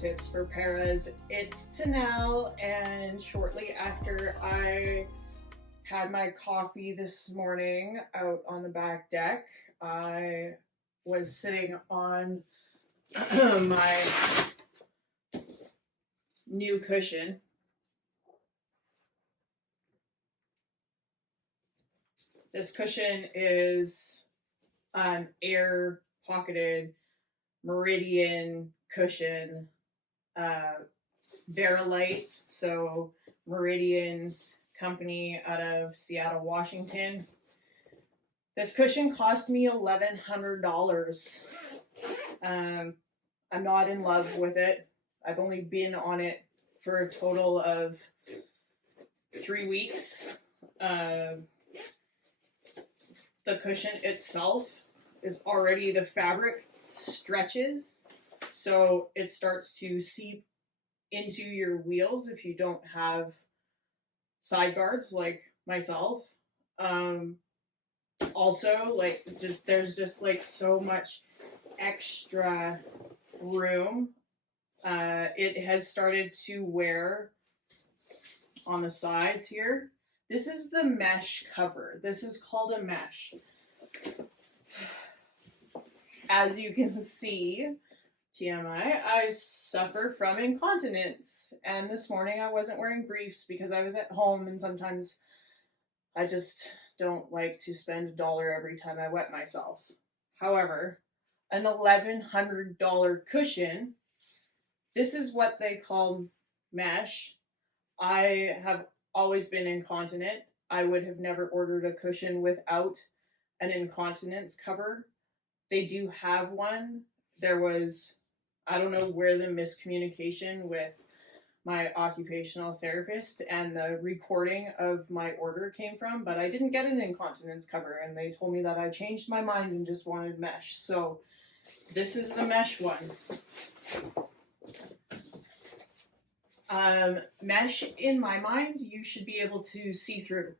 Tips for paras. It's Tanel, and shortly after I had my coffee this morning out on the back deck, I was sitting on my new cushion. This cushion is an air pocketed Meridian cushion. Varalite, so Meridian company out of Seattle, Washington. This cushion cost me $1,100. I'm not in love with it. I've only been on it for a total of 3 weeks. The cushion itself is already, the fabric stretches, so it starts to seep into your wheels if you don't have side guards like myself. Also, like, there's just like so much extra room. It has started to wear on the sides here. This is the mesh cover. This is called a mesh. As you can see, TMI, I suffer from incontinence, and this morning I wasn't wearing briefs because I was at home, and sometimes I just don't like to spend $1 every time I wet myself. However, an $1,100 cushion, this is what they call mesh. I have always been incontinent. I would have never ordered a cushion without an incontinence cover. They do have one. There was, I don't know where the miscommunication with my occupational therapist and the recording of my order came from, but I didn't get an incontinence cover, and they told me that I changed my mind and just wanted mesh. So this is the mesh one. Mesh, in my mind, you should be able to see through.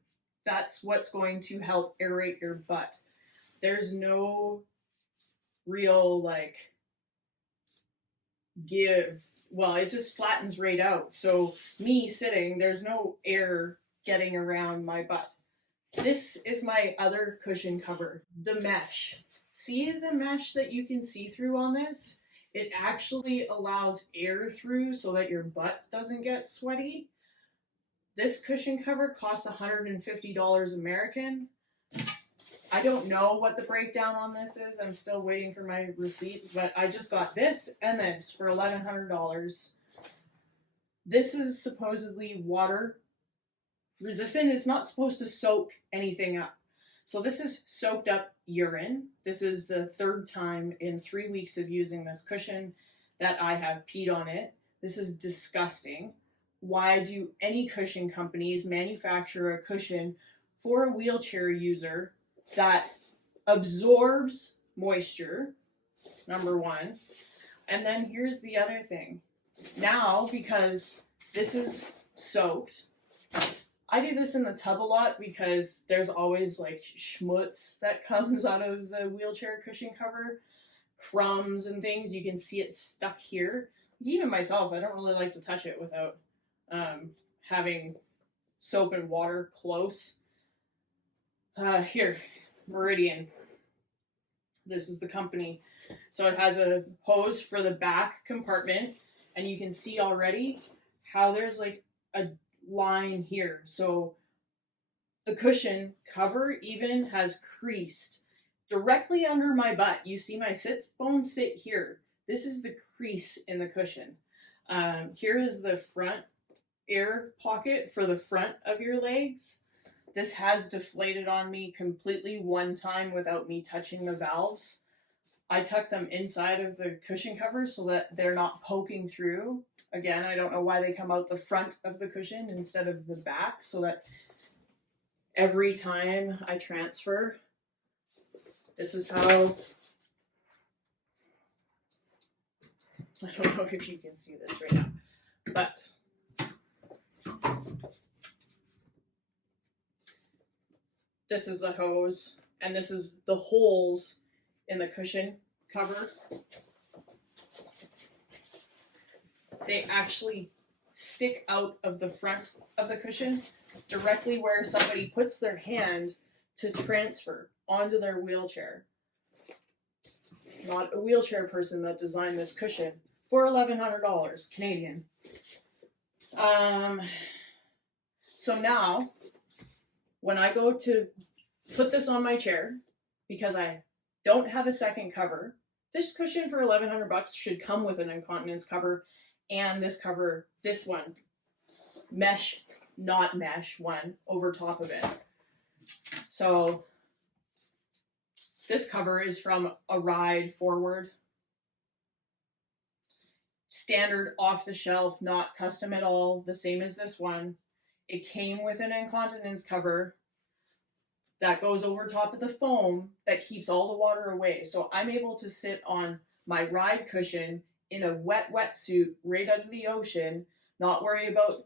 That's what's going to help aerate your butt. There's no real, like, give. Well, it just flattens right out. So me sitting, there's no air getting around my butt. This is my other cushion cover, the mesh. See the mesh that you can see through on this? It actually allows air through so that your butt doesn't get sweaty. This cushion cover costs $150 American. I don't know what the breakdown on this is. I'm still waiting for my receipt, but I just got this and this for $1,100. This is supposedly water resistant. It's not supposed to soak anything up. So this is soaked up urine. This is the third time in 3 weeks of using this cushion that I have peed on it. This is disgusting. Why do any cushion companies manufacture a cushion for a wheelchair user that absorbs moisture, number one? And then here's the other thing. Now, because this is soaked, I do this in the tub a lot because there's always like schmutz that comes out of the wheelchair cushion cover, crumbs and things. You can see it stuck here. Even myself, I don't really like to touch it without having soap and water close. Here, Meridian. This is the company. So it has a hose for the back compartment, and you can see already how there's like a line here. So the cushion cover even has creased directly under my butt. You see my sits bones sit here. This is the crease in the cushion. Here is the front air pocket for the front of your legs. This has deflated on me completely one time without me touching the valves. I tuck them inside of the cushion cover so that they're not poking through. Again, I don't know why they come out the front of the cushion instead of the back, so that every time I transfer, this is how I don't know if you can see this right now, but this is the hose, and this is the holes in the cushion cover. They actually stick out of the front of the cushion directly where somebody puts their hand to transfer onto their wheelchair. Not a wheelchair person that designed this cushion for $1,100 Canadian. So now, when I go to put this on my chair, because I don't have a second cover, this cushion for $1,100 should come with an incontinence cover, and this cover, this one, mesh, not mesh one, over top of it. So this cover is from a Ride Forward. Standard, off the shelf, not custom at all, the same as this one. It came with an incontinence cover that goes over top of the foam that keeps all the water away. So I'm able to sit on my ride cushion in a wet wetsuit right out of the ocean, not worry about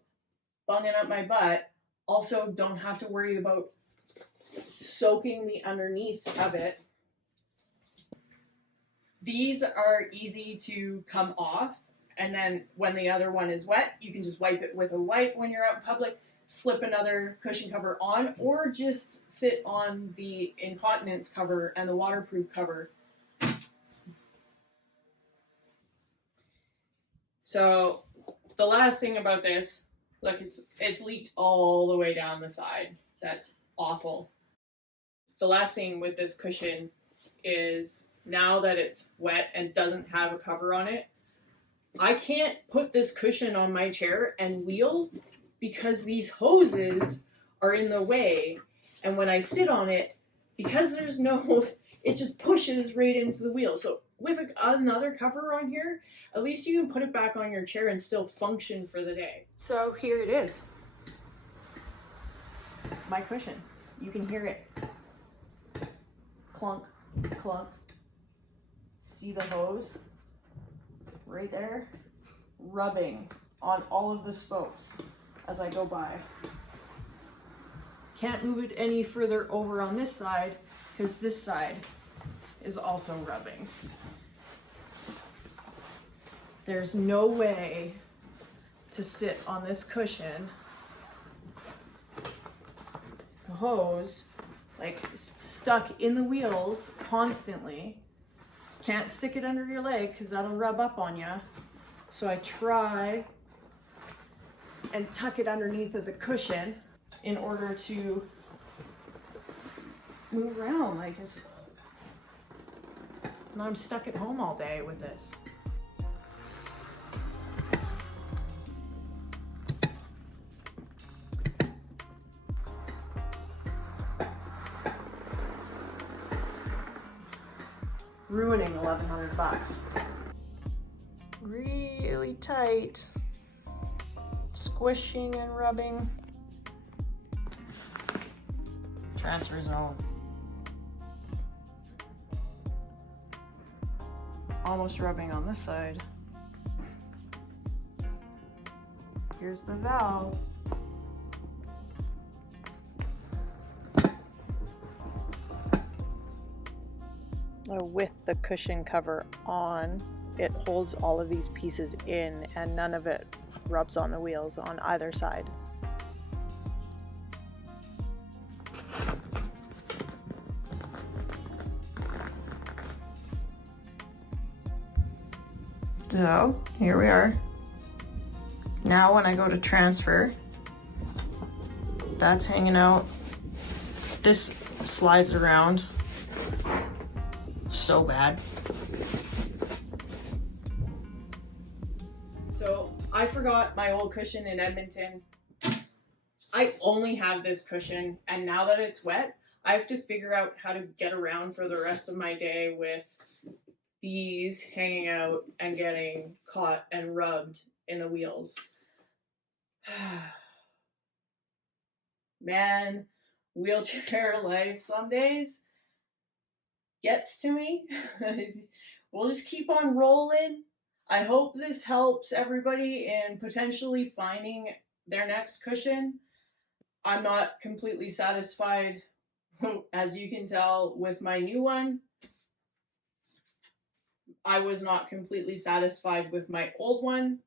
bunging up my butt. Also don't have to worry about soaking the underneath of it. These are easy to come off, and then when the other one is wet, you can just wipe it with a wipe when you're out in public, slip another cushion cover on, or just sit on the incontinence cover and the waterproof cover. So the last thing about this, look, it's leaked all the way down the side. That's awful. The last thing with this cushion is, now that it's wet and doesn't have a cover on it, I can't put this cushion on my chair and wheel because these hoses are in the way. And when I sit on it, because there's no, it just pushes right into the wheel. So with another cover on here, at least you can put it back on your chair and still function for the day. So here it is. My cushion. You can hear it. Clunk, clunk. See the hose right there? Rubbing on all of the spokes as I go by. Can't move it any further over on this side because this side is also rubbing. There's no way to sit on this cushion. The hose, like, stuck in the wheels constantly. Can't stick it under your leg because that'll rub up on you. So I try and tuck it underneath of the cushion in order to move around. Like, it's, and I'm stuck at home all day with this. Ruining $1,100. Really tight. Squishing and rubbing. Transfer zone. Almost rubbing on this side. Here's the valve. With the cushion cover on, it holds all of these pieces in and none of it rubs on the wheels on either side. So here we are. Now when I go to transfer, that's hanging out. This slides around so bad. So I forgot my old cushion in Edmonton. I only have this cushion, and now that it's wet, I have to figure out how to get around for the rest of my day with these hanging out and getting caught and rubbed in the wheels. Man, wheelchair life some days gets to me. We'll just keep on rolling. I hope this helps everybody in potentially finding their next cushion. I'm not completely satisfied, as you can tell, with my new one. I was not completely satisfied with my old one.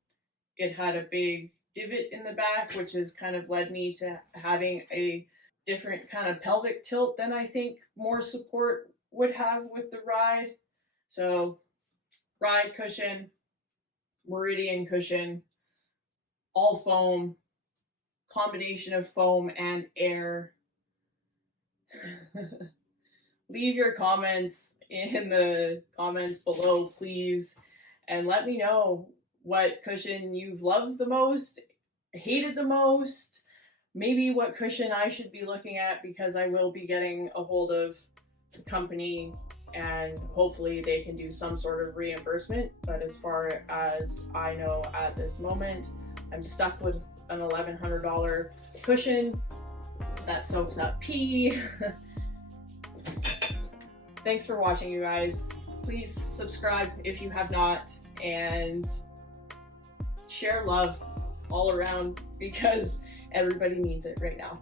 It had a big divot in the back, which has kind of led me to having a different kind of pelvic tilt than I think more support would have with the Ride. So, Ride cushion, Meridian cushion, all foam, combination of foam and air. Leave your comments in the comments below, please, and let me know what cushion you've loved the most, hated the most, maybe what cushion I should be looking at, because I will be getting a hold of the company and hopefully they can do some sort of reimbursement. But as far as I know at this moment, I'm stuck with an $1,100 cushion that soaks up pee. Thanks for watching, you guys. Please subscribe if you have not, and share love all around because everybody needs it right now.